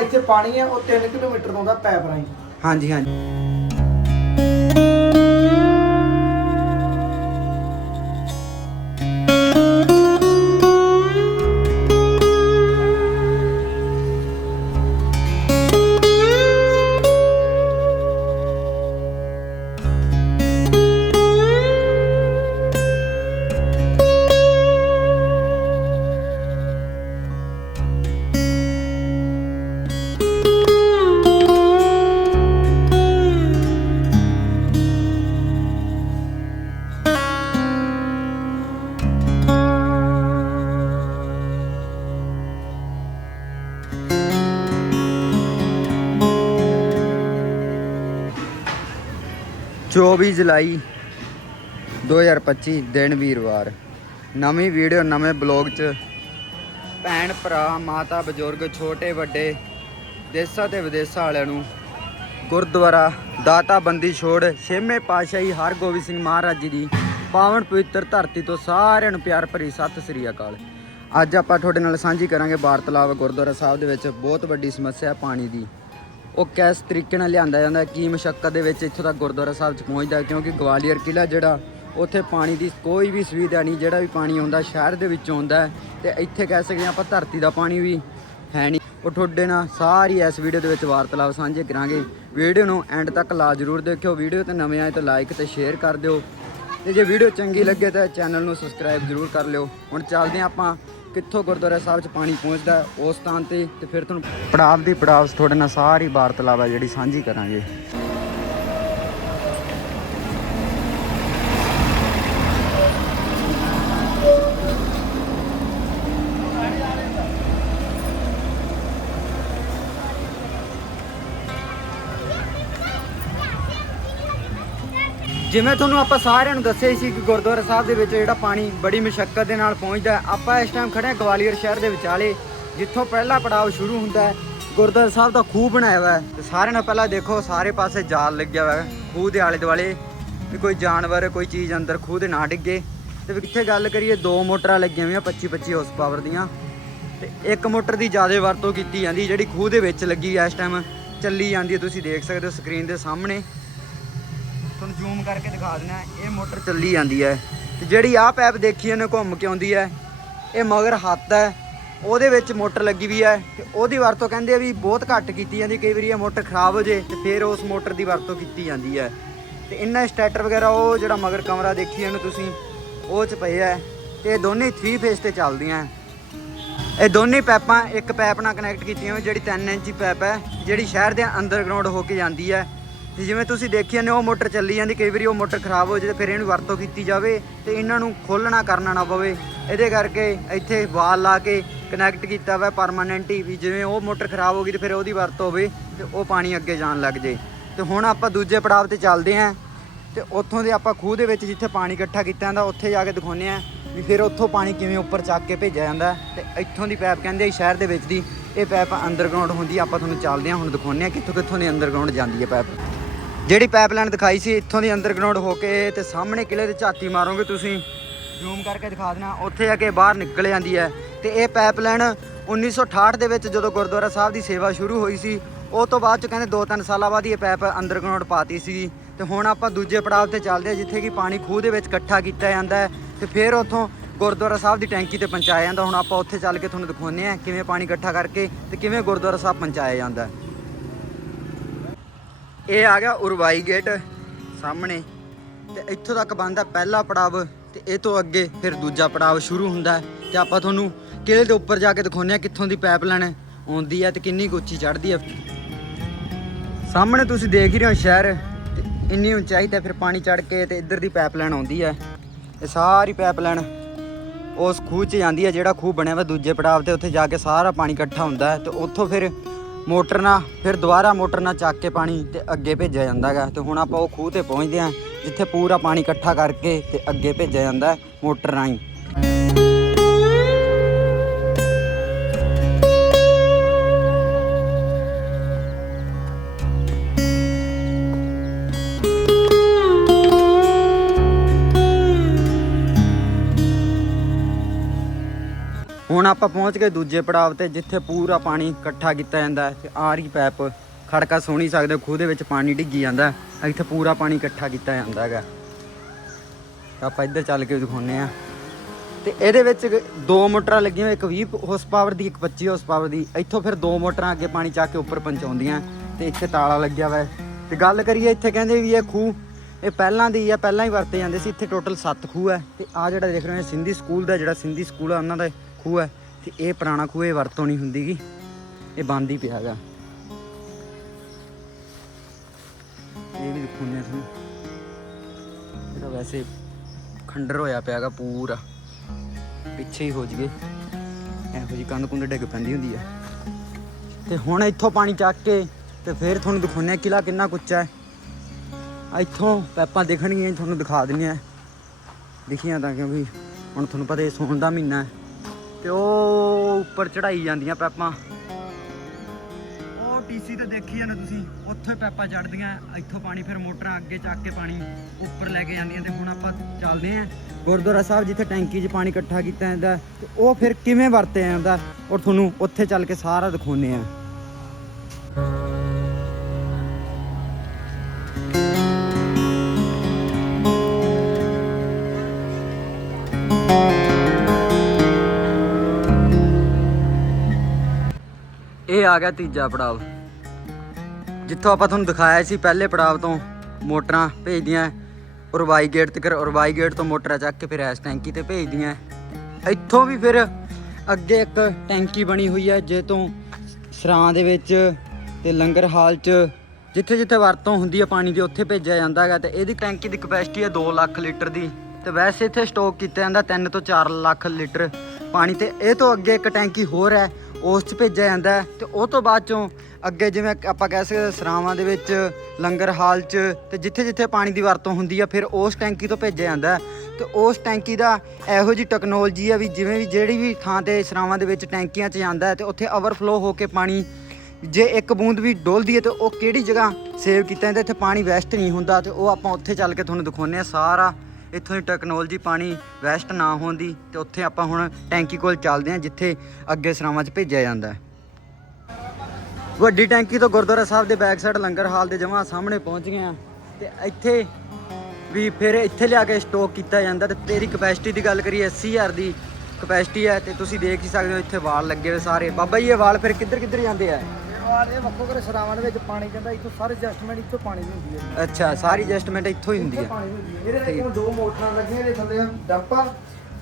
ਇੱਥੇ ਪਾਣੀ ਹੈ ਉਹ 3 ਕਿਲੋਮੀਟਰ ਤੋਂ ਦਾ ਪੈਪ ਰਾਹੀਂ। ਹਾਂਜੀ ਹਾਂਜੀ। ਚੌਵੀ ਜੁਲਾਈ 2025 ਦਿਨ ਵੀਰਵਾਰ। ਨਵੀਂ ਵੀਡੀਓ, ਨਵੇਂ ਬਲੌਗ 'ਚ ਭੈਣ, ਭਰਾ, ਮਾਤਾ, ਬਜ਼ੁਰਗ, ਛੋਟੇ, ਵੱਡੇ, ਦੇਸਾਂ ਤੇ ਵਿਦੇਸਾਂ ਵਾਲਿਆਂ ਨੂੰ ਗੁਰਦੁਆਰਾ ਦਾਤਾ ਬੰਦੀ ਛੋੜ, ਛੇਵੇਂ ਪਾਤਸ਼ਾਹੀ ਹਰਗੋਬਿੰਦ ਸਿੰਘ ਮਹਾਰਾਜ ਜੀ ਦੀ ਪਾਵਨ ਪਵਿੱਤਰ ਧਰਤੀ ਤੋਂ ਸਾਰਿਆਂ ਨੂੰ ਪਿਆਰ ਭਰੀ ਸਤਿ ਸ੍ਰੀ ਅਕਾਲ। ਅੱਜ ਆਪਾਂ ਤੁਹਾਡੇ ਨਾਲ ਸਾਂਝੀ ਕਰਾਂਗੇ ਵਾਰਤਲਾਪ ਗੁਰਦੁਆਰਾ ਸਾਹਿਬ ਦੇ ਵਿੱਚ ਬਹੁਤ ਵੱਡੀ ਸਮੱਸਿਆ ਪਾਣੀ ਦੀ। ਉਹ ਕਿਸ ਤਰੀਕੇ ਨਾਲ ਲਿਆਂਦਾ ਜਾਂਦਾ ਕੀ ਮਸ਼ੱਕਤ ਦੇ ਵਿੱਚ ਇੱਥੋਂ ਤੱਕ ਗੁਰਦੁਆਰਾ ਸਾਹਿਬ 'ਚ ਪਹੁੰਚਦਾ ਕਿਉਂਕਿ ਗਵਾਲੀਅਰ ਕਿਲਾ ਜਿਹੜਾ, ਉੱਥੇ ਪਾਣੀ ਦੀ ਕੋਈ ਵੀ ਸੁਵਿਧਾ ਨਹੀਂ, ਜਿਹੜਾ ਵੀ ਪਾਣੀ ਆਉਂਦਾ ਸ਼ਹਿਰ ਦੇ ਵਿੱਚ ਆਉਂਦਾ ਹੈ, ਤੇ ਇੱਥੇ ਕਹਿ ਸਕਦੇ ਹਾਂ ਆਪਾਂ ਧਰਤੀ ਦਾ ਪਾਣੀ ਵੀ ਹੈ ਨਹੀਂ। ਉਹ ਤੁਹਾਡੇ ਨਾਲ ਸਾਰੀ ਇਸ ਵੀਡੀਓ ਦੇ ਵਿੱਚ ਵਾਰਤਾਲਾਪ ਸਾਂਝੇ ਕਰਾਂਗੇ। ਵੀਡੀਓ ਨੂੰ ਐਂਡ ਤੱਕ ਲਾ ਜ਼ਰੂਰ ਦੇਖਿਓ, ਵੀਡੀਓ ਤੇ ਨਵੇਂ ਆਏ ਤਾਂ ਲਾਈਕ ਤੇ ਸ਼ੇਅਰ ਕਰ ਦਿਓ। ਤੇ ਜੇ ਵੀਡੀਓ ਚੰਗੀ ਲੱਗੇ ਤਾਂ ਚੈਨਲ ਨੂੰ ਸਬਸਕ੍ਰਾਈਬ ਜ਼ਰੂਰ ਕਰ ਲਿਓ। ਹੁਣ ਚੱਲਦੇ ਹਾਂ ਆਪਾਂ ਕਿੱਥੋਂ ਗੁਰਦੁਆਰਾ ਸਾਹਿਬ 'ਚ ਪਾਣੀ ਪਹੁੰਚਦਾ ਉਸ ਸਥਾਨ ਤੇ ਤੇ ਫਿਰ ਤੁਹਾਨੂੰ ਪੜਾਵ ਦੀ ਪੜਾਵ ਤੁਹਾਡੇ ਨਾਲ ਸਾਰੀ ਵਾਰਤਾਲਾਪ ਹੈ ਜਿਹੜੀ ਸਾਂਝੀ ਕਰਾਂਗੇ। ਜਿਵੇਂ ਤੁਹਾਨੂੰ ਆਪਾਂ ਸਾਰਿਆਂ ਨੂੰ ਦੱਸਿਆ ਹੀ ਸੀ ਕਿ ਗੁਰਦੁਆਰਾ ਸਾਹਿਬ ਦੇ ਵਿੱਚ ਜਿਹੜਾ ਪਾਣੀ ਬੜੀ ਮੁਸ਼ਕਲ ਦੇ ਨਾਲ ਪਹੁੰਚਦਾ ਆਪਾਂ ਇਸ ਟਾਈਮ ਖੜੇ ਹਾਂ ਗਵਾਲੀਅਰ ਸ਼ਹਿਰ ਦੇ ਵਿਚਾਲੇ, ਜਿੱਥੋਂ ਪਹਿਲਾ ਪੜਾਅ ਸ਼ੁਰੂ ਹੁੰਦਾ ਹੈ, ਗੁਰਦੁਆਰਾ ਸਾਹਿਬ ਦਾ ਖੂਹ ਬਣਾਇਆ ਹੋਇਆ ਹੈ। ਤੇ ਸਾਰਿਆਂ ਨਾਲ ਪਹਿਲਾਂ ਦੇਖੋ, ਸਾਰੇ ਪਾਸੇ ਜਾਲ ਲੱਗਿਆ ਹੋਇਆ ਹੈ, ਖੂਹ ਦੇ ਆਲੇ ਦੁਆਲੇ, ਵੀ ਕੋਈ ਜਾਨਵਰ, ਕੋਈ ਚੀਜ਼ ਅੰਦਰ ਖੂਹ ਦੇ ਨਾ ਡਿੱਗੇ। ਤੇ ਵੀ ਕਿੱਥੇ ਗੱਲ ਕਰੀਏ, ਦੋ ਮੋਟਰਾਂ ਲੱਗੀਆਂ ਹੋਈਆਂ 25 25 ਹਾਰਸ ਪਾਵਰ ਦੀਆਂ। ਤੇ ਇੱਕ ਮੋਟਰ ਦੀ ਜ਼ਿਆਦਾ ਵਰਤੋਂ ਕੀਤੀ ਜਾਂਦੀ, ਜਿਹੜੀ ਖੂਹ ਦੇ ਵਿੱਚ ਲੱਗੀ ਇਸ ਟਾਈਮ ਚੱਲੀ ਜਾਂਦੀ ਹੈ, ਤੁਸੀਂ ਦੇਖ ਸਕਦੇ ਹੋ ਸਕਰੀਨ ਦੇ ਸਾਹਮਣੇ। ਤੁਹਾਨੂੰ ਜ਼ੂਮ ਕਰਕੇ ਦਿਖਾ ਦਿੰਦਾ ਇਹ ਮੋਟਰ ਚੱਲੀ ਜਾਂਦੀ ਹੈ ਤੇ ਜਿਹੜੀ ਆਹ ਪੈਪ ਦੇਖੀ ਇਹਨੇ ਘੁੰਮ ਕੇ ਆਉਂਦੀ ਹੈ। ਇਹ ਮਗਰ ਹੱਥ ਹੈ, ਉਹਦੇ ਵਿੱਚ ਮੋਟਰ ਲੱਗੀ ਵੀ ਹੈ ਤੇ ਉਹਦੀ ਵਰਤੋਂ ਕਹਿੰਦੇ ਆ ਵੀ ਬਹੁਤ ਘੱਟ ਕੀਤੀ ਜਾਂਦੀ, ਕਈ ਵਾਰੀ ਇਹ ਮੋਟਰ ਖਰਾਬ ਹੋ ਜੇ ਤੇ ਫਿਰ ਉਸ ਮੋਟਰ ਦੀ ਵਰਤੋਂ ਕੀਤੀ ਜਾਂਦੀ ਹੈ। ਤੇ ਇਹਨਾਂ ਸਟੈਟਰ ਵਗੈਰਾ, ਉਹ ਜਿਹੜਾ ਮਗਰ ਕਮਰਾ ਦੇਖੀ ਇਹਨੂੰ ਤੁਸੀਂ, ਉਹ ਚ ਪਏ ਹੈ ਤੇ ਇਹ ਦੋਨੇ 3 ਫੇਸ ਤੇ ਚੱਲਦੀਆਂ। ਇਹ ਦੋਨੇ ਪੈਪਾਂ ਇੱਕ ਪੈਪ ਨਾਲ ਕਨੈਕਟ ਕੀਤੀਆਂ ਹੋਈਆਂ, ਜਿਹੜੀ 3 ਇੰਚੀ ਪੈਪ ਹੈ, ਜਿਹੜੀ ਸ਼ਹਿਰ ਦੇ ਅੰਡਰਗਰਾਉਂਡ ਹੋ ਕੇ ਜਾਂਦੀ ਹੈ। ਤੇ ਜਿਵੇਂ ਤੁਸੀਂ ਦੇਖਿਆ ਨੇ ਉਹ ਮੋਟਰ ਚੱਲੀ ਜਾਂਦੀ ਕਈ ਵਾਰੀ ਉਹ ਮੋਟਰ ਖਰਾਬ ਹੋ ਜਾਏ ਤੇ ਫਿਰ ਇਹਨੂੰ ਵਰਤੋਂ ਕੀਤੀ ਜਾਵੇ ਤੇ ਇਹਨਾਂ ਨੂੰ ਖੋਲਣਾ ਕਰਨਾ ਨਾ ਪਵੇ। ਇਹਦੇ ਕਰਕੇ ਇੱਥੇ ਵਾਲ ਲਾ ਕੇ ਕਨੈਕਟ ਕੀਤਾ ਵਾ ਪਰਮਾਨੈਂਟ ਹੀ ਵੀ ਜਿਵੇਂ ਉਹ ਮੋਟਰ ਖਰਾਬ ਹੋ ਗਈ ਤੇ ਫਿਰ ਉਹਦੀ ਵਰਤੋਂ ਹੋਵੇ ਤੇ ਉਹ ਪਾਣੀ ਅੱਗੇ ਜਾਣ ਲੱਗ ਜੇ। ਤੇ ਹੁਣ ਆਪਾਂ ਦੂਜੇ ਪੜਾਅ ਤੇ ਚੱਲਦੇ ਆਂ ਤੇ ਉੱਥੋਂ ਦੇ ਆਪਾਂ ਖੂਹ ਦੇ ਵਿੱਚ ਜਿੱਥੇ ਪਾਣੀ ਇਕੱਠਾ ਕੀਤਾ ਜਾਂਦਾ ਉੱਥੇ ਜਾ ਕੇ ਦਿਖਾਉਂਦੇ ਆ ਵੀ ਫਿਰ ਉੱਥੋਂ ਪਾਣੀ ਕਿਵੇਂ ਉੱਪਰ ਚੱਕ ਕੇ ਭੇਜਿਆ ਜਾਂਦਾ। ਹੈ। ਤੇ ਇੱਥੋਂ ਦੀ ਪੈਪ ਕਹਿੰਦੇ ਆ ਸ਼ਹਿਰ ਦੇ ਵਿੱਚ ਦੀ ਇਹ ਪੈਪ ਅੰਡਰਗਰਾਉਂਡ ਹੁੰਦੀ ਆ, ਆਪਾਂ ਤੁਹਾਨੂੰ ਚੱਲਦੇ ਆ ਹੁਣ ਦਿਖਾਉਂਦੇ ਆ ਕਿੱਥੋਂ ਕਿੱਥੋਂ ਦੀ ਅੰਡਰਗਰਾਉਂਡ ਜਾਂਦੀ ਹੈ ਪੈਪ ਜਿਹੜੀ ਪਾਈਪਲਾਈਨ ਦਿਖਾਈ ਸੀ, ਇੱਥੋਂ ਦੀ ਅੰਡਰਗਰਾਉਂਡ ਹੋ ਕੇ ਤੇ ਸਾਹਮਣੇ ਕਿਲੇ ਤੇ ਝਾਤੀ ਮਾਰੋਗੇ ਤੁਸੀਂ। ਜ਼ੂਮ ਕਰਕੇ ਦਿਖਾ ਦੇਣਾ, ਉੱਥੇ ਆ ਕੇ ਬਾਹਰ ਨਿਕਲ ਜਾਂਦੀ ਹੈ। ਤੇ ਇਹ ਪਾਈਪਲਾਈਨ 1968 ਦੇ ਵਿੱਚ ਜਦੋਂ ਗੁਰਦੁਆਰਾ ਸਾਹਿਬ ਦੀ ਸੇਵਾ ਸ਼ੁਰੂ ਹੋਈ ਸੀ, ਉਹ ਤੋਂ ਬਾਅਦ ਚ ਕਹਿੰਦੇ 2-3 ਸਾਲਾਂ ਬਾਅਦ ਹੀ ਇਹ ਪਾਈਪ ਅੰਡਰਗਰਾਉਂਡ ਪਾਤੀ ਸੀ ਤੇ ਹੁਣ ਆਪਾਂ ਦੂਜੇ ਪੜਾਅ ਤੇ ਚੱਲਦੇ ਆ ਜਿੱਥੇ ਕਿ ਪਾਣੀ ਖੂਹ ਦੇ ਵਿੱਚ ਇਕੱਠਾ ਕੀਤਾ ਜਾਂਦਾ ਹੈ ਤੇ ਫਿਰ ਉੱਥੋਂ ਗੁਰਦੁਆਰਾ ਸਾਹਿਬ ਦੀ ਟੈਂਕੀ ਤੇ ਪਹੁੰਚਾਇਆ ਜਾਂਦਾ। ਹੁਣ ਆਪਾਂ ਉੱਥੇ ਚੱਲ ਕੇ ਤੁਹਾਨੂੰ ਦਿਖਾਉਂਦੇ ਆ ਕਿਵੇਂ ਪਾਣੀ ਇਕੱਠਾ ਕਰਕੇ ਤੇ ਕਿਵੇਂ ਗੁਰਦੁਆਰਾ ਸਾਹਿਬ ਪਹੁੰਚਾਇਆ ਜਾਂਦਾ ਹੈ। ਇਹ ਆ ਗਿਆ ਉਰਵਾਈ ਗੇਟ ਸਾਹਮਣੇ ਤੇ ਇੱਥੋਂ ਤੱਕ ਬੰਦਾ ਪਹਿਲਾ ਪੜਾਵ ਤੇ ਇਹ ਤੋਂ ਅੱਗੇ ਫਿਰ ਦੂਜਾ ਪੜਾਵ ਸ਼ੁਰੂ ਹੁੰਦਾ ਹੈ। ਤੇ ਆਪਾਂ ਤੁਹਾਨੂੰ ਕਿਲੇ ਦੇ ਉੱਪਰ ਜਾ ਕੇ ਦਿਖਾਉਂਦੇ ਆ ਕਿੱਥੋਂ ਦੀ ਪਾਈਪਲਾਈਨ ਆਉਂਦੀ ਹੈ ਤੇ ਕਿੰਨੀ ਕੁ ਉੱਚੀ ਚੜ੍ਹਦੀ ਹੈ। ਸਾਹਮਣੇ ਤੁਸੀਂ ਦੇਖ ਹੀ ਰਹੇ ਹੋ ਸ਼ਹਿਰ ਤੇ ਇੰਨੀ ਉਚਾਈ ਤੇ ਫਿਰ ਪਾਣੀ ਚੜ ਕੇ ਤੇ ਇੱਧਰ ਦੀ ਪਾਈਪਲਾਈਨ ਆਉਂਦੀ ਹੈ। ਇਹ ਸਾਰੀ ਪਾਈਪਲਾਈਨ ਉਸ ਖੂਹ 'ਚ ਜਾਂਦੀ ਹੈ ਜਿਹੜਾ ਖੂਹ ਬਣਿਆ ਵਾ ਦੂਜੇ ਪੜਾਵ ਤੇ, ਉੱਥੇ ਜਾ ਕੇ ਸਾਰਾ ਪਾਣੀ ਇਕੱਠਾ ਹੁੰਦਾ ਹੈ ਤੇ ਉੱਥੋਂ ਫਿਰ ਮੋਟਰ ਨਾਲ, ਫਿਰ ਦੁਬਾਰਾ ਮੋਟਰ ਨਾਲ ਚੱਕ ਕੇ ਪਾਣੀ ਤੇ ਅੱਗੇ ਭੇਜਿਆ ਜਾਂਦਾ ਹੈਗਾ ਤੇ ਹੁਣ ਆਪਾਂ ਉਹ ਖੂਹ ਤੇ ਪਹੁੰਚਦੇ ਹਾਂ ਜਿੱਥੇ ਪੂਰਾ ਪਾਣੀ ਇਕੱਠਾ ਕਰਕੇ ਤੇ ਅੱਗੇ ਭੇਜਿਆ ਜਾਂਦਾ ਮੋਟਰ ਰਾਹੀਂ। ਹੁਣ ਆਪਾਂ ਪਹੁੰਚ ਗਏ ਦੂਜੇ ਪੜਾਵ ਤੇ, ਜਿੱਥੇ ਪੂਰਾ ਪਾਣੀ ਇਕੱਠਾ ਕੀਤਾ ਜਾਂਦਾ ਹੈ ਤੇ ਆ ਰਹੀ ਪੈਪ। ਖੜਕਾ ਸੋਣੀ ਸਕਦੇ ਖੂਹ ਦੇ ਵਿੱਚ ਪਾਣੀ ਡਿੱਗੀ ਜਾਂਦਾ ਇੱਥੇ ਪੂਰਾ ਪਾਣੀ ਇਕੱਠਾ ਕੀਤਾ ਜਾਂਦਾ ਹੈਗਾ। ਆਪਾਂ ਇੱਧਰ ਚੱਲ ਕੇ ਦਿਖਾਉਂਦੇ ਆ ਤੇ ਇਹਦੇ ਵਿੱਚ ਦੋ ਮੋਟਰਾਂ ਲੱਗੀਆਂ ਹੋਈਆਂ, ਇੱਕ 20 ਹਾਰਸ ਪਾਵਰ ਦੀ, ਇੱਕ 25 ਹਾਰਸ ਪਾਵਰ ਦੀ। ਇੱਥੋਂ ਫਿਰ ਦੋ ਮੋਟਰਾਂ ਅੱਗੇ ਪਾਣੀ ਚੱਕ ਕੇ ਉੱਪਰ ਪਹੁੰਚਾਉਂਦੀਆਂ ਤੇ ਇੱਥੇ ਤਾਲਾ ਲੱਗਿਆ ਹੋਇਆ ਹੈ। ਤੇ ਗੱਲ ਕਰੀਏ ਇੱਥੇ ਕਹਿੰਦੇ ਵੀ ਇਹ ਖੂਹ, ਇਹ ਪਹਿਲਾਂ ਦੀ ਆ ਪਹਿਲਾਂ ਹੀ ਵਰਤੇ ਜਾਂਦੇ ਸੀ, ਇੱਥੇ ਟੋਟਲ 7 ਖੂਹ ਹੈ। ਤੇ ਆ ਜਿਹੜਾ ਦੇਖ ਰਹੇ ਹੋ ਸਿੰਧੀ ਸਕੂਲ ਦਾ ਜਿਹੜਾ ਸਿੰਧੀ ਸਕੂਲ ਆ ਉਹਨਾਂ ਦਾ ਖੂਹ ਹੈ ਤੇ ਇਹ ਪੁਰਾਣਾ ਖੂਹ ਇਹ ਵਰਤੋਂ ਨਹੀਂ ਹੁੰਦੀਗੀ। ਇਹ ਬੰਦ ਹੀ ਪਿਆ ਹੈਗਾ। ਇਹ ਵੀ ਦਿਖਾਉਂਦੇ ਤੁਹਾਨੂੰ ਇਹ ਤਾਂ ਵੈਸੇ ਖੰਡਰ ਹੋਇਆ ਪਿਆ ਪਿਆਗਾ ਪੂਰਾ। ਪਿੱਛੇ ਹੀ ਹੋ ਜਗੇ ਇਹੋ ਜੀ ਕੰਧ ਕੁੰਦ ਡਿੱਗ ਪੈਂਦੀ ਹੁੰਦੀ ਆ ਤੇ ਹੁਣ ਇੱਥੋਂ ਪਾਣੀ ਚੱਕ ਕੇ ਤੇ ਫਿਰ ਤੁਹਾਨੂੰ ਦਿਖਾਉਂਦੇ ਆ ਕਿਲਾ ਕਿੰਨਾ ਕੁੱਚਾ ਹੈ। ਇੱਥੋਂ ਪੈਪਾਂ ਦਿਖਣਗੀਆਂ ਤੁਹਾਨੂੰ ਦਿਖਾ ਦਿੰਦੇ ਆ ਦਿਖੀਆਂ ਤਾਂ ਕਿਉਂਕਿ ਹੁਣ ਤੁਹਾਨੂੰ ਪਤਾ ਇਹ ਸੌਣ ਦਾ ਮਹੀਨਾ ਹੈ। ਤੇ ਉਹ ਉੱਪਰ ਚੜਾਈ ਜਾਂਦੀਆਂ ਪੈਪਾਂ। ਉਹ ਟੀਸੀ ਤੇ ਦੇਖੀ ਜਾਂਦੇ ਤੁਸੀਂ, ਉੱਥੇ ਪੈਪਾਂ ਚੜਦੀਆਂ ਇੱਥੋਂ ਪਾਣੀ, ਫਿਰ ਮੋਟਰਾਂ ਅੱਗੇ ਚੱਕ ਕੇ ਪਾਣੀ ਉੱਪਰ ਲੈ ਕੇ ਜਾਂਦੀਆਂ ਤੇ ਹੁਣ ਆਪਾਂ ਚੱਲਦੇ ਆਂ ਗੁਰਦੁਆਰਾ ਸਾਹਿਬ ਜਿੱਥੇ ਟੈਂਕੀ 'ਚ ਪਾਣੀ ਇਕੱਠਾ ਕੀਤਾ ਜਾਂਦਾ ਉਹ ਫਿਰ ਕਿਵੇਂ ਵਰਤਿਆ ਜਾਂਦਾ, ਔਰ ਤੁਹਾਨੂੰ ਉੱਥੇ ਚੱਲ ਕੇ ਸਾਰਾ ਦਿਖਾਉਂਦੇ ਆਂ ਆ ਗਿਆ ਤੀਜਾ ਪੜਾਵ। ਜਿੱਥੋਂ ਆਪਾਂ ਤੁਹਾਨੂੰ ਦਿਖਾਇਆ ਸੀ ਪਹਿਲੇ ਪੜਾਵ ਤੋਂ ਮੋਟਰਾਂ ਭੇਜਦੀਆਂ, ਉਰਵਾਈ ਗੇਟ ਤੱਕ ਉਰਵਾਈ ਗੇਟ ਤੋਂ ਮੋਟਰਾਂ ਚੱਕ ਕੇ ਫਿਰ ਐਸ ਟੈਂਕੀ ਤੇ ਭੇਜਦੀਆਂ। ਇੱਥੋਂ ਵੀ ਫਿਰ ਅੱਗੇ ਇੱਕ ਟੈਂਕੀ ਬਣੀ ਹੋਈ ਹੈ ਜੇ ਤੋਂ ਸਰਾਂ ਦੇ ਵਿੱਚ ਤੇ ਲੰਗਰ ਹਾਲ 'ਚ ਜਿੱਥੇ ਜਿੱਥੇ ਵਰਤੋਂ ਹੁੰਦੀ ਹੈ ਪਾਣੀ ਦੀ ਉੱਥੇ ਭੇਜਿਆ ਜਾਂਦਾ ਹੈਗਾ ਤੇ ਇਹਦੀ ਟੈਂਕੀ ਦੀ ਕਪੈਸਿਟੀ ਹੈ 2 ਲੱਖ ਲੀਟਰ ਦੀ। ਤੇ ਵੈਸੇ ਇੱਥੇ ਸਟਾਕ ਕੀਤਾ ਜਾਂਦਾ 3 ਤੋਂ 4 ਲੱਖ ਲੀਟਰ ਪਾਣੀ ਤੇ ਇਹ ਤੋਂ ਅੱਗੇ ਇੱਕ ਟੈਂਕੀ ਹੋਰ ਹੈ ਉਸ 'ਚ ਭੇਜਿਆ ਜਾਂਦਾ ਹੈ। ਤੇ ਉਹ ਤੋਂ ਬਾਅਦ ਚੋਂ ਅੱਗੇ ਜਿਵੇਂ ਆਪਾਂ ਕਹਿ ਸਕਦੇ ਸਰਾਵਾਂ ਦੇ ਵਿੱਚ, ਲੰਗਰ ਹਾਲ 'ਚ ਤੇ ਜਿੱਥੇ ਜਿੱਥੇ ਪਾਣੀ ਦੀ ਵਰਤੋਂ ਹੁੰਦੀ ਆ, ਫਿਰ ਉਸ ਟੈਂਕੀ ਤੋਂ ਭੇਜਿਆ ਜਾਂਦਾ ਹੈ। ਤੇ ਉਸ ਟੈਂਕੀ ਦਾ ਇਹੋ ਜੀ ਟੈਕਨੋਲੋਜੀ ਆ ਵੀ ਜਿਵੇਂ ਵੀ ਜਿਹੜੀ ਵੀ ਥਾਂ ਤੇ ਸਰਾਵਾਂ ਦੇ ਵਿੱਚ ਟੈਂਕੀਆਂ 'ਚ ਜਾਂਦਾ ਹੈ ਤੇ ਉੱਥੇ ਓਵਰਫਲੋ ਹੋ ਕੇ ਪਾਣੀ, ਜੇ ਇੱਕ ਬੂੰਦ ਵੀ ਡੋਲਦੀ ਹੈ ਤੇ ਉਹ ਕਿਹੜੀ ਜਗ੍ਹਾ ਸੇਵ ਕੀਤਾ ਜਾਂਦਾ, ਇੱਥੇ ਪਾਣੀ ਵੈਸਟ ਨਹੀਂ ਹੁੰਦਾ ਤੇ ਉਹ ਆਪਾਂ ਉੱਥੇ ਚੱਲ ਕੇ ਤੁਹਾਨੂੰ ਦਿਖਾਉਂਦੇ ਆ ਸਾਰਾ ਇੱਥੋਂ ਦੀ ਟੈਕਨੋਲੋਜੀ ਪਾਣੀ ਵੈਸਟ ਨਾ ਹੋਣ ਦੀ ਤੇ ਉੱਥੇ ਆਪਾਂ ਹੁਣ ਟੈਂਕੀ ਕੋਲ ਚੱਲਦੇ ਹਾਂ, ਜਿੱਥੇ ਅੱਗੇ ਸਰਾਵਾਂ 'ਚ ਭੇਜਿਆ ਜਾਂਦਾ ਹੈ। ਵੱਡੀ ਟੈਂਕੀ ਤੋਂ ਗੁਰਦੁਆਰਾ ਸਾਹਿਬ ਦੇ ਬੈਕ ਸਾਈਡ ਲੰਗਰ ਹਾਲ ਦੇ ਜਮਾਂ ਸਾਹਮਣੇ ਪਹੁੰਚ ਗਏ ਆ ਤੇ ਇੱਥੇ ਵੀ ਫਿਰ ਇੱਥੇ ਲਿਆ ਕੇ ਸਟੋਕ ਕੀਤਾ ਜਾਂਦਾ ਤੇ ਤੇਰੀ ਕਪੈਸਿਟੀ ਦੀ ਗੱਲ ਕਰੀਏ 80000 ਦੀ ਕਪੈਸਿਟੀ ਹੈ ਤੇ ਤੁਸੀਂ ਦੇਖ ਹੀ ਸਕਦੇ ਹੋ, ਇੱਥੇ ਵਾਲ ਲੱਗੇ ਹੋਏ ਸਾਰੇ। ਬਾਬਾ ਜੀ, ਇਹ ਵਾਲ ਫਿਰ ਕਿੱਧਰ ਕਿੱਧਰ ਜਾਂਦੇ ਆ? ਵਾਰ ਇਹ ਵੱਖੋ ਕਰ ਸਰਾਵਾਂ ਦੇ ਵਿੱਚ ਪਾਣੀ ਜਾਂਦਾ ਇੱਥੋਂ ਸਾਰੇ ਐਡਜਸਟਮੈਂਟ ਇੱਥੋਂ ਪਾਣੀ ਦੀ ਹੁੰਦੀ ਹੈ ਅੱਛਾ ਸਾਰੀ ਐਡਜਸਟਮੈਂਟ ਇੱਥੋਂ ਹੀ ਹੁੰਦੀ ਇੱਥੋਂ ਹੈ ਪਾਣੀ ਦੀ ਹੁੰਦੀ ਹੈ। ਇਹਦੇ। ਵਿੱਚ ਦੋ ਮੋਟਰਾਂ ਲੱਗੀਆਂ ਇਹਦੇ ਥੱਲੇ ਡੰਪ ਆ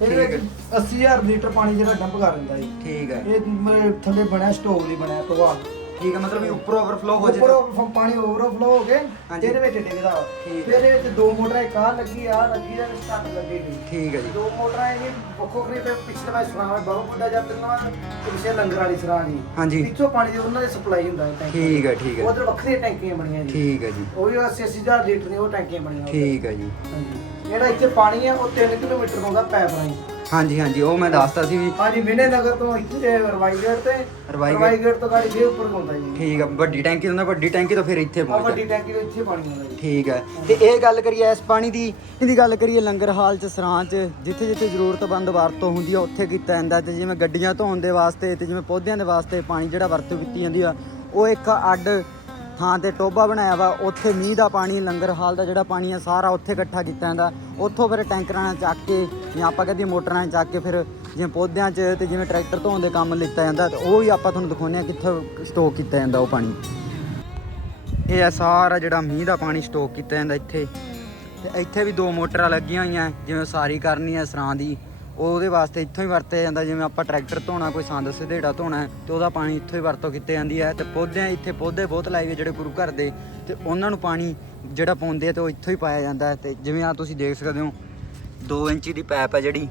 ਇਹਦੇ ਠੀਕ ਵਿੱਚ 80000 ਲੀਟਰ ਪਾਣੀ ਜਿਹੜਾ ਡੰਪ ਕਰ ਦਿੰਦਾ ਜੀ। ਠੀਕ ਹੈ। ਇਹ ਮ- ਥੱਲੇ ਬਣਿਆ ਸਟੋਵ ਲਈ ਬਣਿਆ ਟੋਆ ਠੀਕ ਹੈ ਮਤਲਬ ਵੀ ਉੱਪਰ ਓਵਰਫਲੋ ਹੋ ਉੱਪਰ ਜਾਏ ਉਹ ਪਾਣੀ ਓਵਰਫਲੋ ਹੋ ਕੇ ਹਾਂਜੀ। ਇਹਦੇ ਵਿੱਚ ਡਿੱਗਦਾ ਵਾ। ਠੀਕ ਫਿਰ ਇਹਦੇ ਵਿੱਚ ਦੋ ਮੋਟਰਾਂ ਇੱਕ ਆਹ ਲੱਗੀ ਆ ਲੱਗੀ ਦਾ ਸਟਾਰਟ ਲੱਗੀ ਨਹੀਂ ਠੀਕ ਹੈ ਜੀ। ਦੋ ਮੋਟਰਾਂ ਇਹ ਵੱਖੋ ਖਰੀ ਤੇ ਪਿਛਲੇ ਵਾਰ ਸਰਾਂ ਬਹੁਤ ਵੱਡਾ ਜਾਂ ਤਿੰਨਾਂ ਤੇ ਪਿਛੇ ਲੰਗਰ ਵਾਲੀ ਸਰਾਂ ਜੀ ਹਾਂਜੀ। ਵਿੱਚੋਂ ਪਾਣੀ ਦੀ ਉਹਨਾਂ ਦੀ ਸਪਲਾਈ ਹੁੰਦਾ ਹੈ ਠੀਕ ਹੈ ਠੀਕ ਹੈ ਉਧਰ ਵੱਖਰੀਆਂ ਟੈਂਕੀਆਂ ਬਣੀਆਂ ਜੀ। ਠੀਕ ਹੈ ਜੀ। ਉਹ ਵੀ 80 ਹਜ਼ਾਰ ਲੀਟਰ ਦੀਆਂ ਉਹ ਟੈਂਕੀਆਂ ਬਣੀਆਂ। ਉੱਧਰ। ਠੀਕ ਹੈ ਜੀ। ਹਾਂਜੀ। ਜਿਹੜਾ ਇੱਥੇ ਪਾਣੀ ਹੈ ਉਹ 3 ਕਿਲੋਮੀਟਰ ਦਾ ਪੈਪ ਰਾਹੀਂ। ਹਾਂਜੀ ਹਾਂਜੀ ਉਹ ਮੈਂ ਦੱਸਤਾ ਸੀ ਵੀ ਹਾਂਜੀ ਵਿਨੇ ਨਗਰ ਤੋਂ ਇੱਥੇ ਰਵਾਈ ਗੇਟ ਤੇ ਰਵਾਈ ਗੇਟ। ਰਵਾਈ ਗੇਟ। ਤੋਂ ਗਾੜੀ ਫੇਰ ਉੱਪਰ ਹੁੰਦਾ ਜੀ। ਠੀਕ ਹੈ ਵੱਡੀ ਟੈਂਕੀ ਤੋਂ ਨਾ ਵੱਡੀ ਟੈਂਕੀ ਤੋਂ ਫਿਰ ਇੱਥੇ ਆ ਪਹੁੰਚਦਾ। ਵੱਡੀ ਟੈਂਕੀ ਦੇ ਇੱਥੇ ਪਾਣੀ ਆਉਂਦਾ ਜੀ। ਠੀਕ ਹੈ ਤੇ ਇਹ ਗੱਲ ਕਰੀਏ ਇਸ ਪਾਣੀ ਦੀ ਇਹਦੀ ਗੱਲ ਕਰੀਏ ਲੰਗਰ ਹਾਲ ਚ ਸਰਾਂ ਚ ਜਿੱਥੇ ਜਿੱਥੇ ਜ਼ਰੂਰਤਮੰਦ ਵਰਤੋਂ ਹੁੰਦੀ ਆ ਉੱਥੇ ਕੀਤਾ ਜਾਂਦਾ ਤੇ ਜਿਵੇਂ ਗੱਡੀਆਂ ਧੋਣ ਦੇ ਵਾਸਤੇ ਤੇ ਜਿਵੇਂ ਪੌਦਿਆਂ ਦੇ ਵਾਸਤੇ ਪਾਣੀ ਜਿਹੜਾ ਵਰਤੋਂ ਕੀਤੀ ਜਾਂਦੀ ਆ ਉਹ ਇੱਕ ਅੱਡ ਥਾਂ ਤੇ ਟੋਬਾ ਬਣਾਇਆ ਵਾ ਉੱਥੇ ਮੀਂਹ ਦਾ ਪਾਣੀ ਲੰਗਰ ਹਾਲ ਦਾ ਜਿਹੜਾ ਪਾਣੀ ਆ ਸਾਰਾ ਉੱਥੇ ਇਕੱਠਾ ਕੀਤਾ ਜਾਂਦਾ। ਉੱਥੋਂ ਫਿਰ ਟੈਂਕਰਾਂ ਨਾਲ ਚੱਕ ਕੇ ਜਾਂ ਆਪਾਂ ਕਹਦੇ ਮੋਟਰਾਂ 'ਚ ਚੱਕ ਕੇ ਫਿਰ ਜਿਵੇਂ ਪੌਦਿਆਂ 'ਚ ਤੇ ਜਿਵੇਂ ਟਰੈਕਟਰ ਧੋਣ ਦੇ ਕੰਮ ਲਿੱਤਾ ਜਾਂਦਾ ਤੇ ਉਹ ਵੀ ਆਪਾਂ ਤੁਹਾਨੂੰ ਦਿਖਾਉਂਦੇ ਆ ਕਿੱਥੇ ਸਟੋਕ ਕੀਤਾ ਜਾਂਦਾ ਉਹ ਪਾਣੀ। ਇਹ ਆ ਸਾਰਾ ਜਿਹੜਾ ਮੀਂਹ ਦਾ ਪਾਣੀ ਸਟੋਕ ਕੀਤਾ ਜਾਂਦਾ ਇੱਥੇ। ਤੇ ਇੱਥੇ ਵੀ ਦੋ ਮੋਟਰਾਂ ਲੱਗੀਆਂ ਹੋਈਆਂ ਜਿਵੇਂ ਸਾਰੀ ਕਰਨੀ ਹੈ ਸਰਾਂ ਦੀ ਉਹ ਉਹਦੇ ਵਾਸਤੇ ਇੱਥੋਂ ਹੀ ਵਰਤਿਆ ਜਾਂਦਾ ਜਿਵੇਂ ਆਪਾਂ ਟਰੈਕਟਰ ਧੋਣਾ ਕੋਈ ਸੰਦ ਸਧੇੜਾ ਧੋਣਾ ਹੈ, ਤੇ ਉਹਦਾ ਪਾਣੀ ਇੱਥੋਂ ਹੀ ਵਰਤੋਂ ਕੀਤੀ ਜਾਂਦੀ ਹੈ ਤੇ ਪੌਦਿਆਂ ਇੱਥੇ ਪੌਦੇ ਬਹੁਤ ਲਾਏ ਹੋਏ ਜਿਹੜੇ ਗੁਰੂ ਘਰ ਦੇ ਤੇ ਉਹਨਾਂ ਨੂੰ ਪਾਣੀ ਜਿਹੜਾ ਪਾਉਂਦੇ ਆ ਤੇ ਉਹ ਇੱਥੋਂ ਹੀ ਪਾਇਆ ਜਾਂਦਾ। ਹੈ ਤੇ ਜਿਵੇਂ ਆ ਤੁਸੀਂ ਦੇਖ ਸਕਦੇ ਹੋ 2 ਇੰਚੀ ਦੀ ਪਾਈਪ ਹੈ ਜਿਹੜੀ।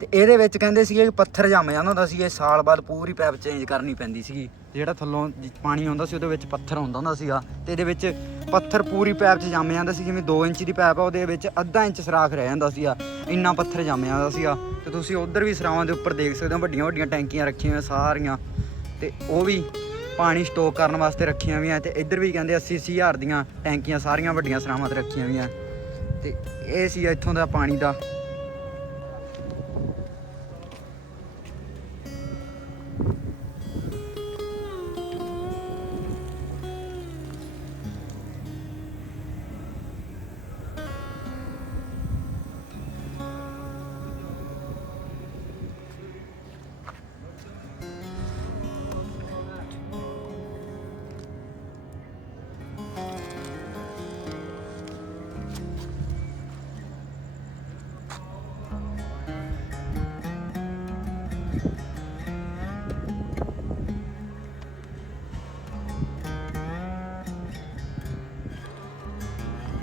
ਤੇ ਇਹਦੇ ਵਿੱਚ ਕਹਿੰਦੇ ਸੀਗੇ ਕਿ ਪੱਥਰ ਜੰਮ ਜਾਂਦਾ ਹੁੰਦਾ ਸੀ, ਇਹ ਸਾਲ ਬਾਅਦ ਪੂਰੀ ਪਾਈਪ ਚੇਂਜ ਕਰਨੀ ਪੈਂਦੀ ਸੀਗੀ। ਜਿਹੜਾ ਥੱਲੋਂ ਪਾਣੀ ਆਉਂਦਾ ਸੀ, ਉਹਦੇ ਵਿੱਚ ਪੱਥਰ ਆਉਂਦਾ ਹੁੰਦਾ ਸੀਗਾ। ਤੇ ਇਹਦੇ ਵਿੱਚ ਪੱਥਰ ਪੂਰੀ ਪਾਈਪ 'ਚ ਜੰਮ ਜਾਂਦਾ ਸੀ, ਜਿਵੇਂ 2 ਇੰਚ ਦੀ ਪਾਈਪ ਆ, ਉਹਦੇ ਵਿੱਚ ਅੱਧਾ ਇੰਚ ਸਰਾਖ ਰਹਿ ਜਾਂਦਾ ਸੀਗਾ। ਇੰਨਾ ਪੱਥਰ ਜੰਮ ਜਾਂਦਾ ਸੀਗਾ। ਤੇ ਤੁਸੀਂ ਉਧਰ ਵੀ ਸਰਾਵਾਂ ਦੇ ਉੱਪਰ ਦੇਖ ਸਕਦੇ ਹੋ, ਵੱਡੀਆਂ ਵੱਡੀਆਂ ਟੈਂਕੀਆਂ ਰੱਖੀਆਂ ਹੋਈਆਂ ਸਾਰੀਆਂ। ਤੇ ਉਹ ਵੀ ਪਾਣੀ ਸਟੋਕ ਕਰਨ ਵਾਸਤੇ ਰੱਖੀਆਂ ਹੋਈਆਂ। ਤੇ ਇੱਧਰ ਵੀ ਕਹਿੰਦੇ 80 ਅੱਸੀ ਹਜ਼ਾਰ ਦੀਆਂ ਟੈਂਕੀਆਂ ਸਾਰੀਆਂ ਵੱਡੀਆਂ ਸਰਾਵਾਂ ਤੇ ਰੱਖੀਆਂ ਹੋਈਆਂ। ਤੇ ਇਹ ਸੀ ਇੱਥੋਂ ਦਾ ਪਾਣੀ ਦਾ।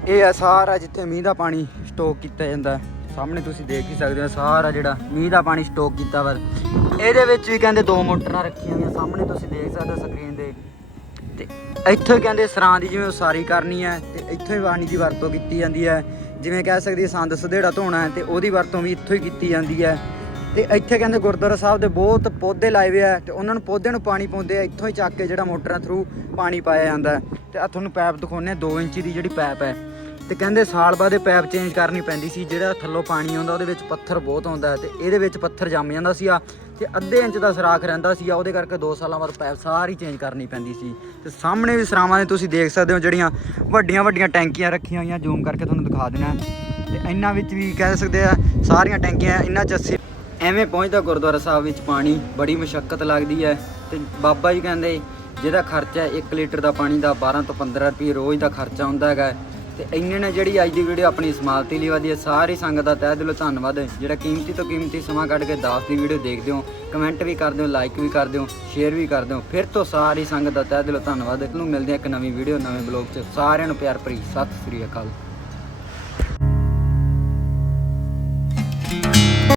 ਇਹ ਆ ਸਾਰਾ ਜਿੱਥੇ ਮੀਂਹ ਦਾ ਪਾਣੀ ਸਟੋਕ ਕੀਤਾ ਜਾਂਦਾ। ਸਾਹਮਣੇ ਤੁਸੀਂ ਦੇਖ ਹੀ ਸਕਦੇ ਹੋ, ਸਾਰਾ ਜਿਹੜਾ ਮੀਂਹ ਦਾ ਪਾਣੀ ਸਟੋਕ ਕੀਤਾ ਵਾ। ਇਹਦੇ ਵਿੱਚ ਵੀ ਕਹਿੰਦੇ ਦੋ ਮੋਟਰਾਂ ਰੱਖੀਆਂ ਹੋਈਆਂ, ਸਾਹਮਣੇ ਤੁਸੀਂ ਦੇਖ ਸਕਦੇ ਹੋ ਸਕਰੀਨ ਦੇ। ਤੇ ਇੱਥੋਂ ਹੀ ਕਹਿੰਦੇ ਸਰਾਂ ਦੀ ਜਿਵੇਂ ਉਸਾਰੀ ਕਰਨੀ ਹੈ, ਤੇ ਇੱਥੋਂ ਹੀ ਪਾਣੀ ਦੀ ਵਰਤੋਂ ਕੀਤੀ ਜਾਂਦੀ ਹੈ। ਜਿਵੇਂ ਕਹਿ ਸਕਦੀ ਸੰਦ ਸਧੇੜਾ ਧੋਣਾ ਹੈ, ਤੇ ਉਹਦੀ ਵਰਤੋਂ ਵੀ ਇੱਥੋਂ ਹੀ ਕੀਤੀ ਜਾਂਦੀ ਹੈ। ਤੇ ਇੱਥੇ ਕਹਿੰਦੇ ਗੁਰਦੁਆਰਾ ਸਾਹਿਬ ਦੇ ਬਹੁਤ ਪੌਦੇ ਲਾਏ ਹੋਏ ਆ, ਤੇ ਉਹਨਾਂ ਨੂੰ ਪੌਦਿਆਂ ਨੂੰ ਪਾਣੀ ਪਾਉਂਦੇ ਆ, ਇੱਥੋਂ ਹੀ ਚੱਕ ਕੇ ਜਿਹੜਾ ਮੋਟਰਾਂ ਥਰੂ ਪਾਣੀ ਪਾਇਆ ਜਾਂਦਾ ਹੈ। ਤੇ ਆ ਤੁਹਾਨੂੰ ਪੈਪ ਦਿਖਾਉਂਦੇ ਆ 2 ਇੰਚੀ ਦੀ ਜਿਹੜੀ ਪੈਪ ਹੈ। ਤੇ ਕਹਿੰਦੇ ਸਾਲ ਬਾਅਦ ਇਹ ਪੈਪ ਚੇਂਜ ਕਰਨੀ ਪੈਂਦੀ ਸੀ, ਜਿਹੜਾ ਥੱਲੋਂ ਪਾਣੀ ਆਉਂਦਾ, ਉਹਦੇ ਵਿੱਚ ਪੱਥਰ ਬਹੁਤ ਆਉਂਦਾ ਹੈ ਤੇ ਇਹਦੇ ਵਿੱਚ ਪੱਥਰ ਜੰਮ ਜਾਂਦਾ ਸੀ ਆ ਤੇ ਅੱਧੇ ਇੰਚ ਦਾ ਸਰਾਖ ਰਹਿੰਦਾ ਸੀ ਉਹਦੇ ਕਰਕੇ 2 ਸਾਲਾਂ ਬਾਅਦ ਪੈਪ ਸਾਰੀ ਚੇਂਜ ਕਰਨੀ ਪੈਂਦੀ ਸੀ। ਤੇ ਸਾਹਮਣੇ ਵੀ ਸਰਾਵਾਂ ਨੇ, ਤੁਸੀਂ ਦੇਖ ਸਕਦੇ ਹੋ ਜਿਹੜੀਆਂ ਵੱਡੀਆਂ ਵੱਡੀਆਂ ਟੈਂਕੀਆਂ ਰੱਖੀਆਂ ਹੋਈਆਂ ਜ਼ੂਮ ਕਰਕੇ ਤੁਹਾਨੂੰ ਦਿਖਾ ਦੇਣਾ। ਤੇ ਇਹਨਾਂ ਵਿੱਚ ਵੀ ਕਹਿ ਸਕਦੇ ਆ, ਸਾਰੀਆਂ ਟੈਂਕੀਆਂ ਇਹਨਾਂ 'ਚ ਅਸੀਂ ਐਵੇਂ ਪਹੁੰਚਦਾ ਗੁਰਦੁਆਰਾ ਸਾਹਿਬ ਵਿੱਚ ਪਾਣੀ, ਬੜੀ ਮੁਸ਼ਕਲ ਲੱਗਦੀ ਹੈ ਤੇ ਬਾਬਾ ਜੀ ਕਹਿੰਦੇ, ਜਿਹਦਾ ਖਰਚਾ 1 ਲੀਟਰ ਦਾ ਪਾਣੀ ਦਾ 12 ਤੋਂ 15 ਰੁਪਏ ਰੋਜ਼ ਦਾ ਖਰਚਾ ਹੁੰਦਾ ਹੈਗਾ। ਤੇ ਇੰਨੇ ਨੇ ਜਿਹੜੀ ਅੱਜ ਦੀ ਵੀਡੀਓ ਆਪਣੀ ਸਮਾਪਤੀ ਲਈ ਵਧੀ ਹੈ। ਸਾਰੀ ਸੰਗਤ ਦਾ ਤਹਿ ਦਿਲੋਂ ਧੰਨਵਾਦ। ਜਿਹੜਾ ਕੀਮਤੀ ਤੋਂ ਕੀਮਤੀ ਸਮਾਂ ਕੱਢ ਕੇ ਦਾਸ ਦੀ ਵੀਡੀਓ ਦੇਖਦੇ ਹੋ ਕਮੈਂਟ ਵੀ ਕਰਦੇ ਹੋ ਲਾਈਕ ਵੀ ਕਰਦੇ ਹੋ ਸ਼ੇਅਰ ਵੀ ਕਰਦੇ ਹੋ, ਫਿਰ ਤੋਂ ਸਾਰੀ ਸੰਗਤ ਦਾ ਤਹਿ ਦਿਲੋਂ ਧੰਨਵਾਦ। ਨੂੰ ਮਿਲਦੇ ਹਾਂ ਇੱਕ ਨਵੀਂ ਵੀਡੀਓ ਨਵੇਂ ਬਲੌਗ 'ਚ। ਸਾਰਿਆਂ ਨੂੰ ਪਿਆਰ ਭਰੀ ਸਤਿ ਸ੍ਰੀ ਅਕਾਲ।